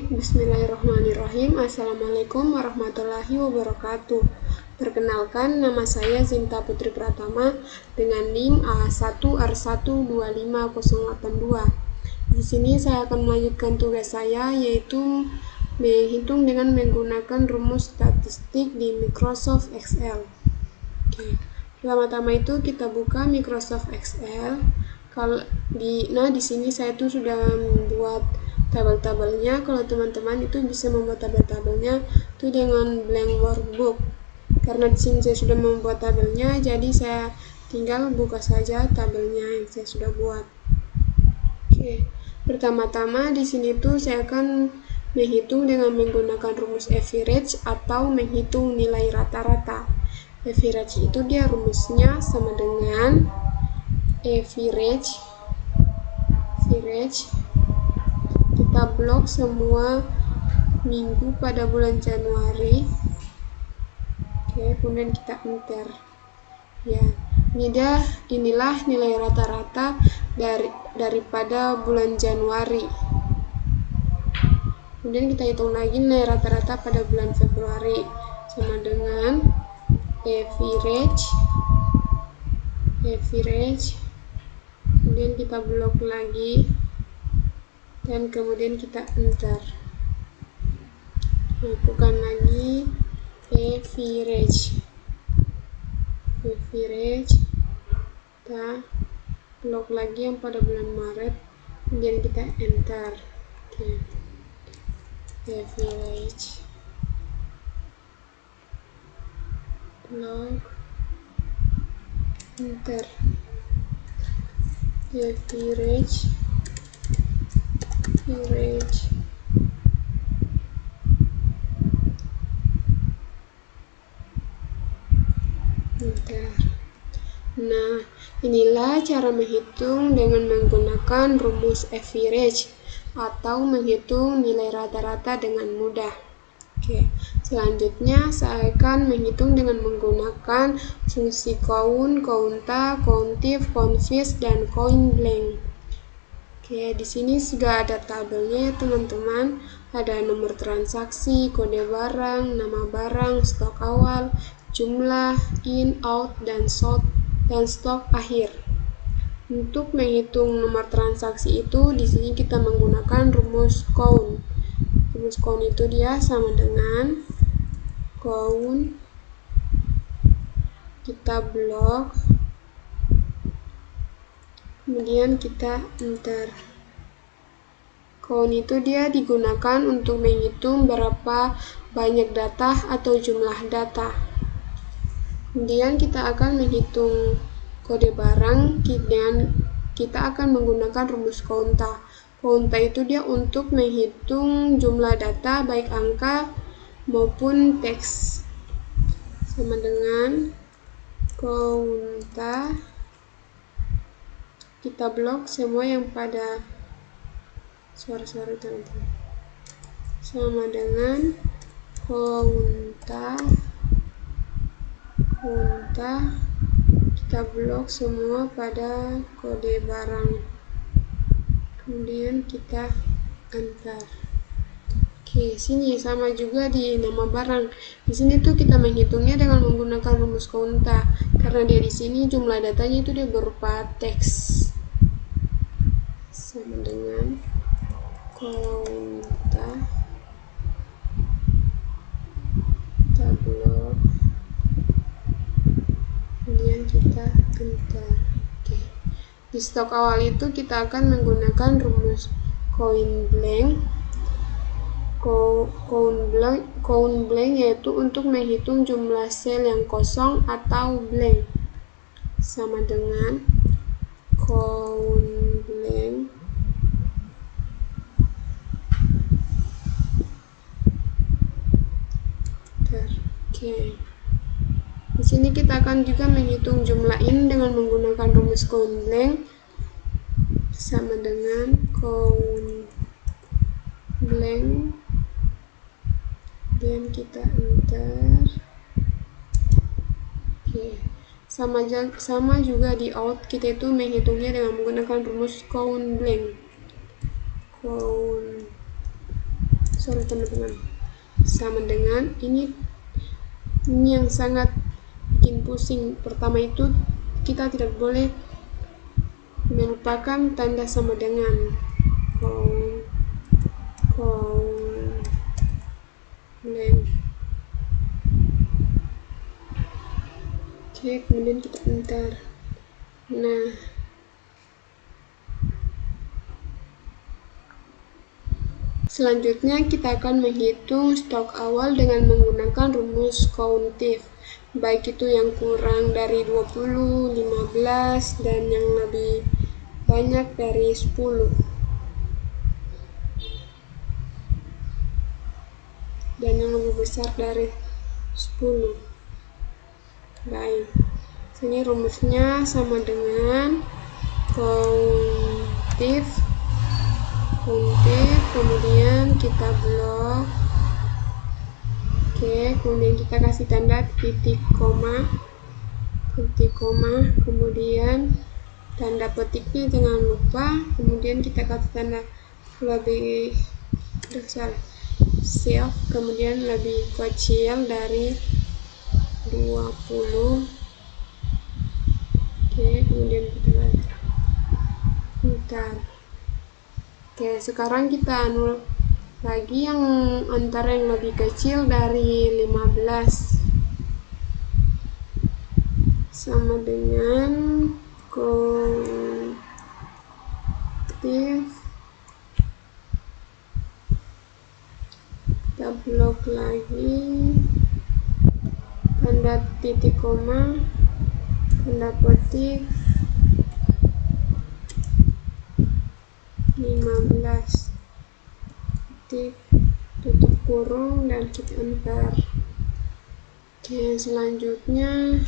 Baik, bismillahirrahmanirrahim. Assalamualaikum warahmatullahi wabarakatuh. Perkenalkan, nama saya Zinta Putri Pratama dengan NIM A1R125082. Di sini saya akan melanjutkan tugas saya, yaitu menghitung dengan menggunakan rumus statistik di Microsoft Excel. Pertama-tama itu kita buka Microsoft Excel. Di sini saya tuh sudah membuat tabel-tabelnya. Kalau teman-teman itu bisa membuat tabel-tabelnya itu dengan blank workbook. Karena di sini saya sudah membuat tabelnya, jadi saya tinggal buka saja tabelnya yang saya sudah buat. Pertama-tama di sini tuh saya akan menghitung dengan menggunakan rumus average atau menghitung nilai rata-rata. Average itu dia rumusnya sama dengan average kita blok semua minggu pada bulan Januari. Kemudian kita enter. Inilah nilai rata-rata daripada bulan Januari. Kemudian kita hitung lagi nilai rata-rata pada bulan Februari, sama dengan average. Kemudian kita blok lagi dan kemudian kita enter. Lakukan lagi average, kita blok lagi yang pada bulan Maret, kemudian kita enter. Average, blok, enter. Average, enter. Nah, inilah cara menghitung dengan menggunakan rumus average atau menghitung nilai rata-rata dengan mudah. Selanjutnya saya akan menghitung dengan menggunakan fungsi count, counta, countif, confis, dan count blank. Di sini sudah ada tabelnya ya teman-teman. Ada nomor transaksi, kode barang, nama barang, stok awal, jumlah, in, out, dan stok akhir. Untuk menghitung nomor transaksi itu, di sini kita menggunakan rumus count. Rumus count itu dia sama dengan count, kita blok, kemudian kita enter. Count itu dia digunakan untuk menghitung berapa banyak data atau jumlah data. Kemudian kita akan menghitung kode barang dan kita akan menggunakan rumus counta. Counta itu dia untuk menghitung jumlah data baik angka maupun teks, sama dengan counta, kita blok semua yang pada suara-suara teman-teman, sama dengan counta, kita blok semua pada kode barang, kemudian kita enter. Sini sama juga di nama barang. Di sini tuh kita menghitungnya dengan menggunakan rumus counta, karena dia di sini jumlah datanya itu dia berupa teks, sama dengan counta, kita blok, kemudian kita enter. Di stok awal itu kita akan menggunakan rumus count blank yaitu untuk menghitung jumlah sel yang kosong atau blank, sama dengan count blank Di sini kita akan juga menghitung jumlah in dengan menggunakan rumus count blank, sama dengan count blank, dan kita enter. Sama juga di out, kita itu menghitungnya dengan menggunakan rumus count blank, sorry teman-teman, sama dengan ini yang sangat bikin pusing. Pertama itu kita tidak boleh melupakan tanda sama dengan blank. Oke, kemudian kita enter. Nah, selanjutnya kita akan menghitung stok awal dengan menggunakan rumus countif, baik itu yang kurang dari 20, 15, dan yang lebih banyak dari 10. Dan yang lebih besar dari 10. Baik, sini rumusnya sama dengan countif, kemudian kita blok. Oke, kemudian kita kasih tanda titik koma, kemudian tanda petiknya jangan lupa, kemudian kita kasih tanda lebih besar self, kemudian lebih kecil dari 20. Oke, kemudian kita bentar. Oke, sekarang kita lagi yang antara yang lebih kecil dari 15 sama dengan countif. Kita blok lagi, tanda titik koma, tanda petik 15, titik, tutup kurung, dan kita enter. Oke, selanjutnya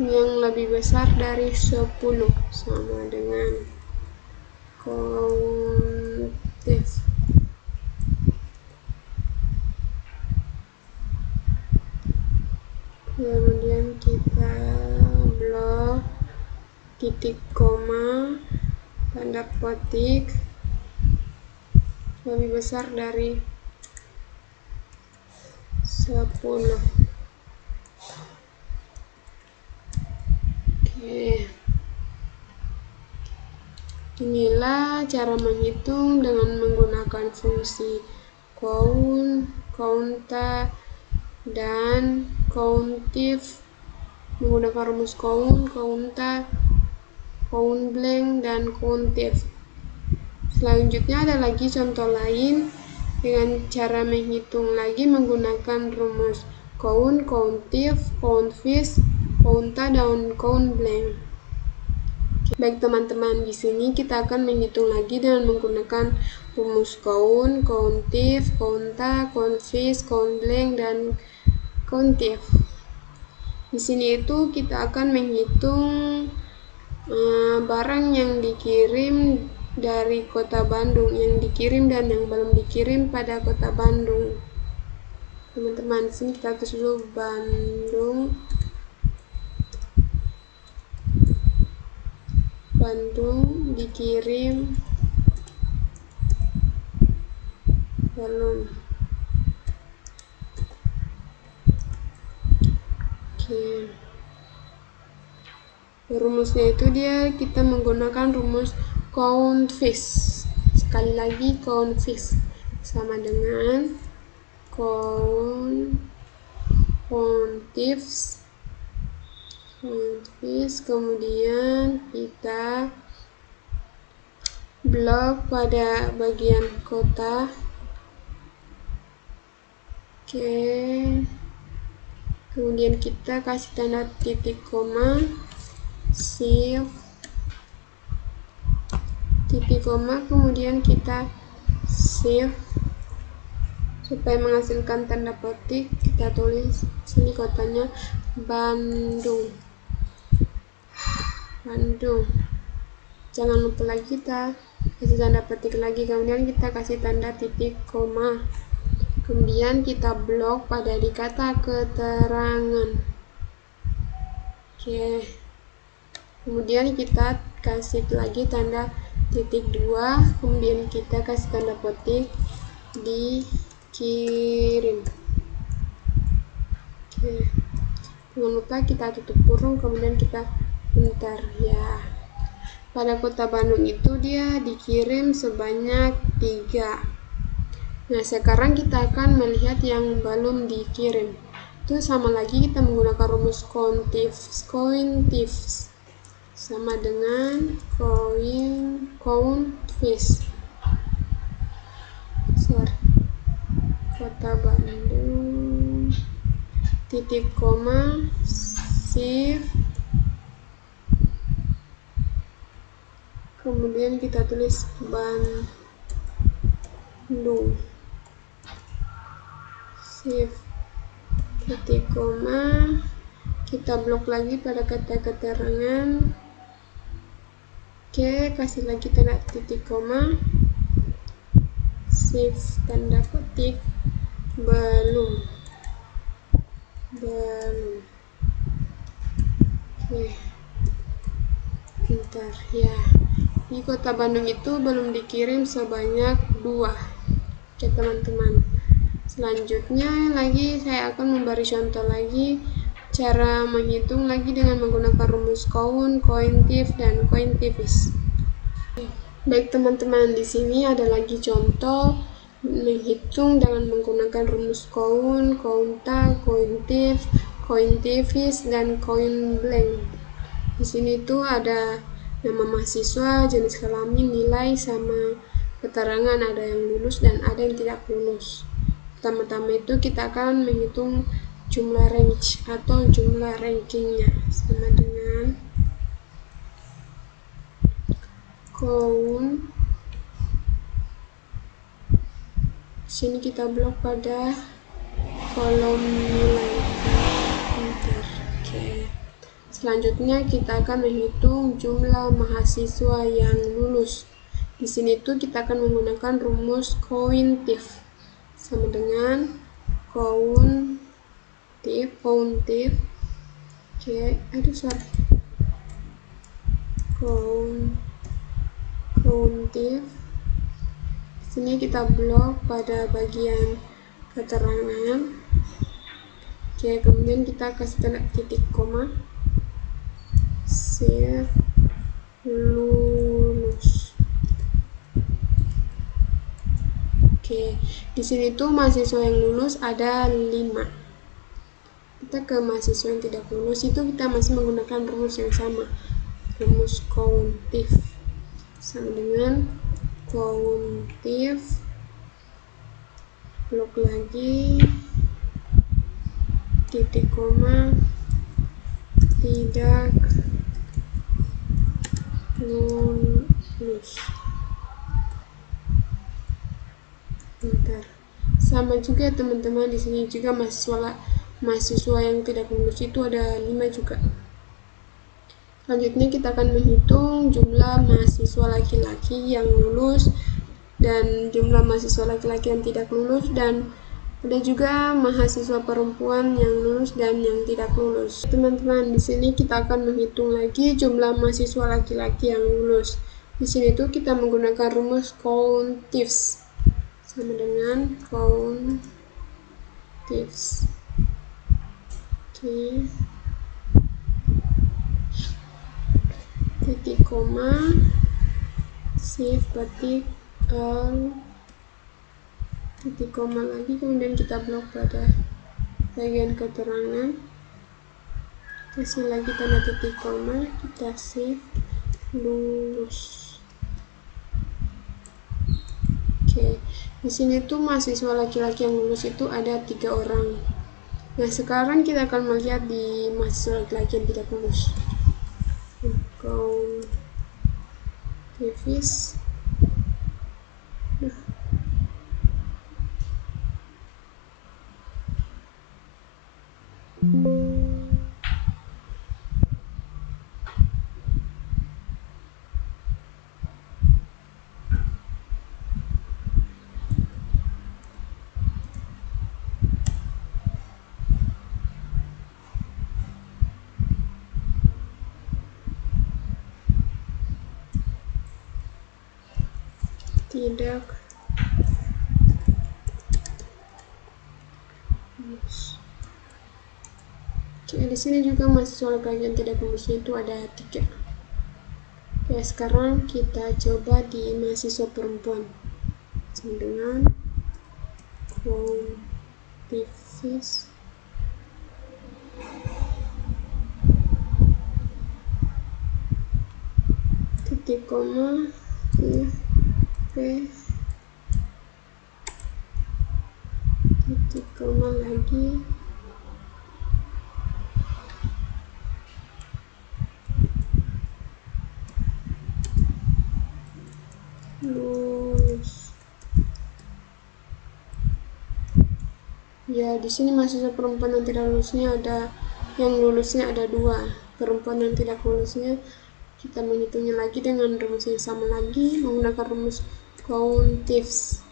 yang lebih besar dari 10 sama dengan countif. Kemudian kita blok, titik koma, tanda petik lebih besar dari 10. Oke, inilah cara menghitung dengan menggunakan fungsi count, counta, dan countif, menggunakan rumus count, counta, count blank, dan countif. Selanjutnya ada lagi contoh lain dengan cara menghitung lagi menggunakan rumus count, countif, countfis, counta, dan count blank. Baik teman-teman, di sini kita akan menghitung lagi dengan menggunakan rumus count, countif, counta, countfis, count blank, dan countif. Di sini itu kita akan menghitung barang yang dikirim dari kota Bandung, yang dikirim dan yang belum dikirim pada kota Bandung. Teman-teman, sini kita tulis dulu Bandung dikirim belum. Oke, rumusnya itu kita menggunakan rumus countifs. Sekali lagi countifs sama dengan countifs, kemudian kita blok pada bagian kota. Oke, kemudian kita kasih tanda titik koma, shift, titik koma, kemudian kita shift supaya menghasilkan tanda petik. Kita tulis sini kotanya Bandung. Jangan lupa lagi kita kasih tanda petik lagi, kemudian kita kasih tanda titik koma, kemudian kita blok pada dikata keterangan. Oke, kemudian kita kasih lagi tanda titik 2, kemudian kita kasih tanda petik, dikirim. Oke, jangan lupa kita tutup kurung, kemudian kita enter ya. Pada Kota Bandung itu dia dikirim sebanyak 3. Nah, sekarang kita akan melihat yang belum dikirim. Itu sama lagi, kita menggunakan rumus COUNTIFS sama dengan COUNTFIS. Kota Bandung titik koma shift, kemudian kita tulis Bandung shift titik koma, kita blok lagi pada kata keterangan. Oke, kasih lagi tanda titik koma, shift tanda petik, belum. Oke, bentar ya. Di Kota Bandung itu belum dikirim sebanyak 2. Oke teman-teman, selanjutnya lagi saya akan memberi contoh lagi cara menghitung lagi dengan menggunakan rumus COUNTIF dan COUNTIFS. Baik teman-teman, di sini ada lagi contoh menghitung dengan menggunakan rumus COUNTA, COUNTIF, COUNTIFS dan COUNTBLANK. Di sini tuh ada nama mahasiswa, jenis kelamin, nilai, sama keterangan ada yang lulus dan ada yang tidak lulus. Pertama-tama itu kita akan menghitung jumlah range atau jumlah rankingnya, sama dengan count. Sini kita blok pada kolom nilai. Oke. Selanjutnya kita akan menghitung jumlah mahasiswa yang lulus. Di sini tuh kita akan menggunakan rumus COUNTIF sama dengan COUNTIF. COUNTIF. Sini kita blok pada bagian keterangan. Oke, kemudian kita kasih tanda titik koma, shift, lulus. Oke, di sini tuh mahasiswa yang lulus ada 5. Kita ke mahasiswa yang tidak lulus itu kita masih menggunakan rumus yang sama, rumus COUNTIF sama dengan COUNTIF, blok lagi, titik koma, tidak lulus. Bentar. Sama juga teman-teman, di sini juga mahasiswa yang tidak lulus itu ada 5 juga. Selanjutnya kita akan menghitung jumlah mahasiswa laki-laki yang lulus dan jumlah mahasiswa laki-laki yang tidak lulus, dan ada juga mahasiswa perempuan yang lulus dan yang tidak lulus. Teman-teman, di sini kita akan menghitung lagi jumlah mahasiswa laki-laki yang lulus. Di sini tuh kita menggunakan rumus COUNTIFS sama dengan COUNTIFS. Oke. Titik koma, shift petik titik koma lagi, kemudian kita blok pada bagian keterangan, kasih lagi tanda titik koma, kita shift lulus. Oke, di sini tuh mahasiswa laki-laki yang lulus itu ada 3 orang. Nah, sekarang kita akan melihat di mahasiswa laki-laki yang tidak lulus. COUNTIFS. Tidak Oke, di sini juga mahasiswa laki-laki yang tidak lulusnya itu ada 3. Oke, sekarang kita coba di mahasiswa perempuan sama dengan quantities titik koma titik koma lagi lulus. Ya, di sini mahasiswa perempuan yang tidak lulusnya ada, yang lulusnya ada 2. Perempuan yang tidak lulusnya kita menghitungnya lagi dengan rumus yang sama lagi, menggunakan rumus countives.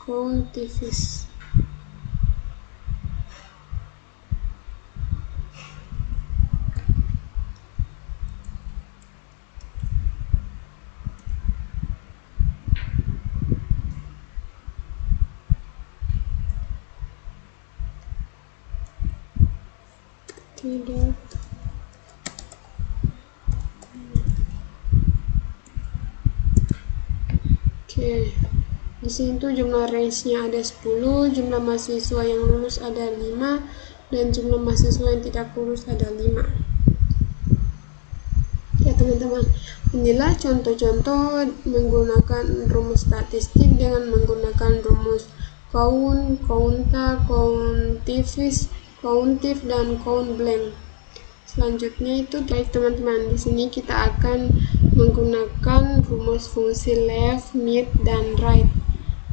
Tidak. Oke. Di sini tuh jumlah range-nya ada 10, jumlah mahasiswa yang lulus ada 5, dan jumlah mahasiswa yang tidak lulus ada 5. Ya teman-teman, inilah contoh-contoh menggunakan rumus statistik dengan menggunakan rumus count, counta, countivis, countif, dan count blank. Selanjutnya itu baik teman-teman, di sini kita akan menggunakan rumus fungsi left, mid, dan right.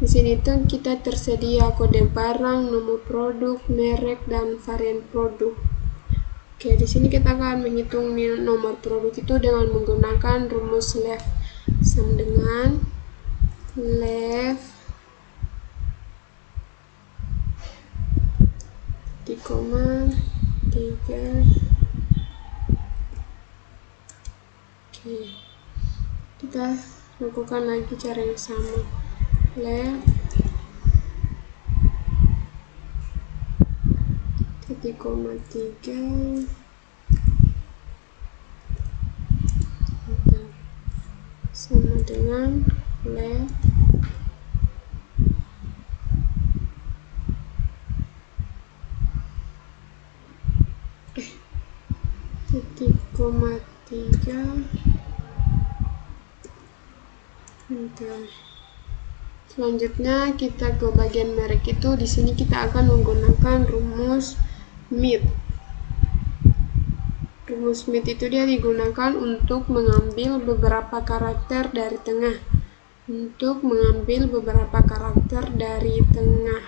Di sini tuh kita tersedia kode barang, nomor produk, merek, dan varian produk. Oke, di sini kita akan menghitung nomor produk itu dengan menggunakan rumus left sama dengan left di koma 3. Oke, kita lakukan lagi cara yang sama. Left titik koma 3 sama dengan left titik koma 3. Selanjutnya kita ke bagian merek itu. Di sini kita akan menggunakan rumus mid. Rumus mid itu dia digunakan untuk mengambil beberapa karakter dari tengah.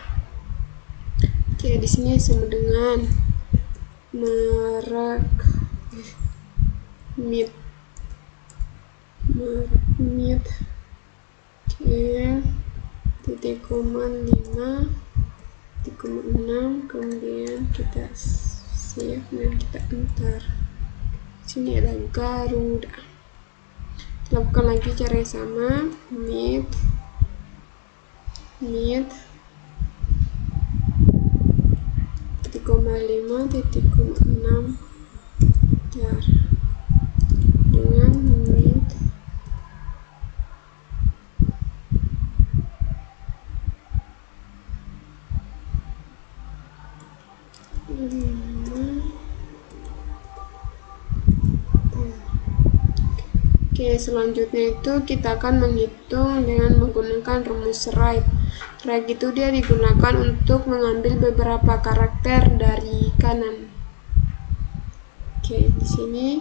Oke, di sini sama dengan merek mid. Oke, titik koma 5, titik koma 6, kemudian kita save dan kita enter. Sini ada Garuda. Lakukan lagi cara yang sama, mid titik koma 5, titik koma 6 dengan mid Oke, selanjutnya itu kita akan menghitung dengan menggunakan rumus right. Right itu dia digunakan untuk mengambil beberapa karakter dari kanan. Oke, di sini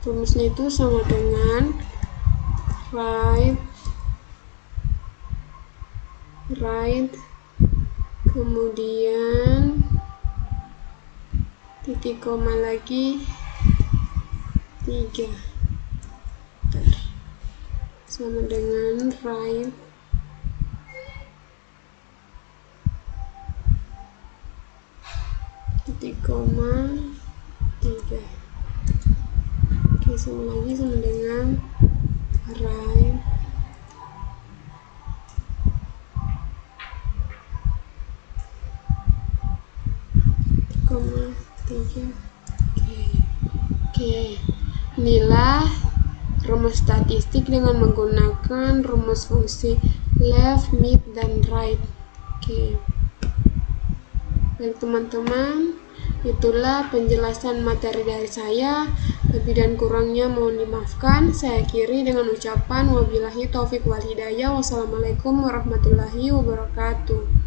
rumusnya itu sama dengan right, kemudian titik koma lagi 3 sama dengan right titik koma 3. Oke, sama lagi sama dengan right koma 3. Oke. Oke, inilah rumus statistik dengan menggunakan rumus fungsi left, mid, dan right. Oke. Baik teman-teman, itulah penjelasan materi dari saya. Lebih dan kurangnya mohon dimaafkan. Saya akhiri dengan ucapan wabillahi taufiq wal hidayah. Wassalamualaikum warahmatullahi wabarakatuh.